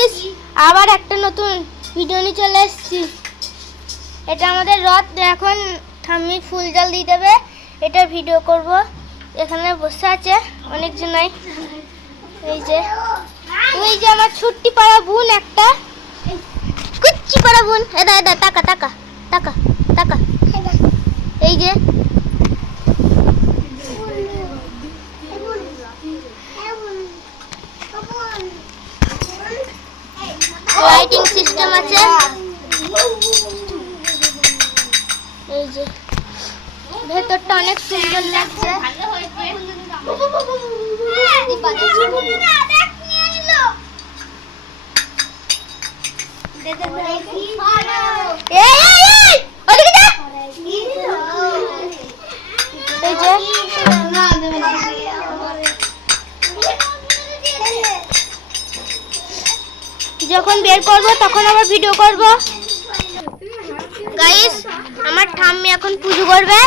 Guys আবার একটা নতুন ভিডিও নিয়ে চলে এসেছি। এটা আমাদের রথ, এখন ঠাম্মি ফুল জল দিয়ে দেবে, এটা ভিডিও করব। এখানে বসে আছে অনেক জনাই। এই যে আমার ছুট্টি পাড়া বোন, একটা কুচ্চি পাড়া বোন। এদা এদা টাকা টাকা টাকা টাকা। এই যে লাইটিং সিস্টেম আছে। এই যে ভেতরটা অনেক সুন্দর লাগছে। যখন বের করব তখন আবার ভিডিও করব। গাইস আমার ঠাম্মি এখন পুজো করবে।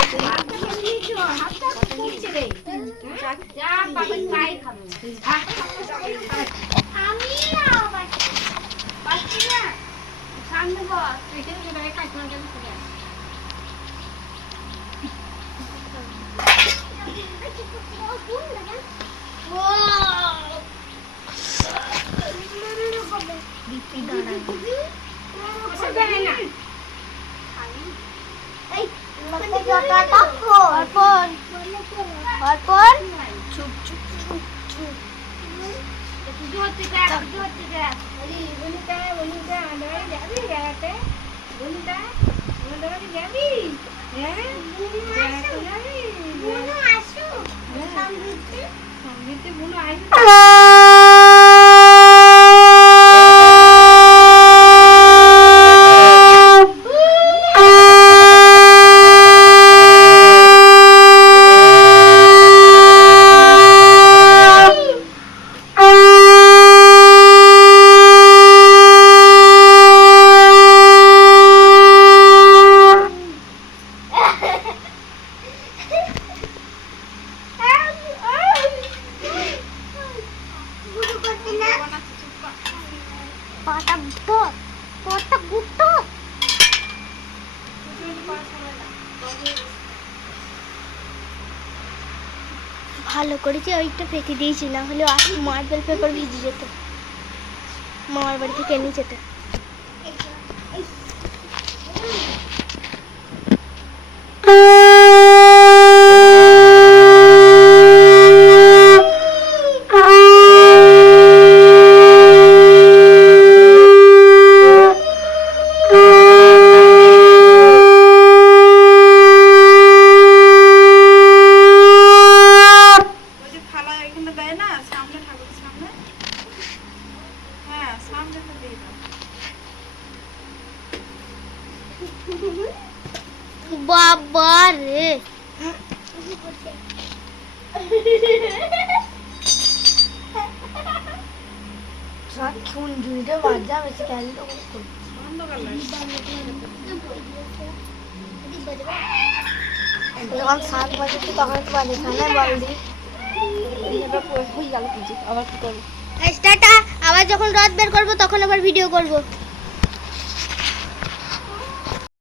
ভালো করেছি ওইটা ফেঁকে দিয়েছি, না হলে মার্বেল পেপার ভিজে যেত, মামার বাড়ি থেকে এনে যেত। বাবা রে যখন 7 বাজে তখন একটু বাজে খানা বালদি আবার কি করবো। আবার যখন রথ বের করবো তখন আবার ভিডিও করবো।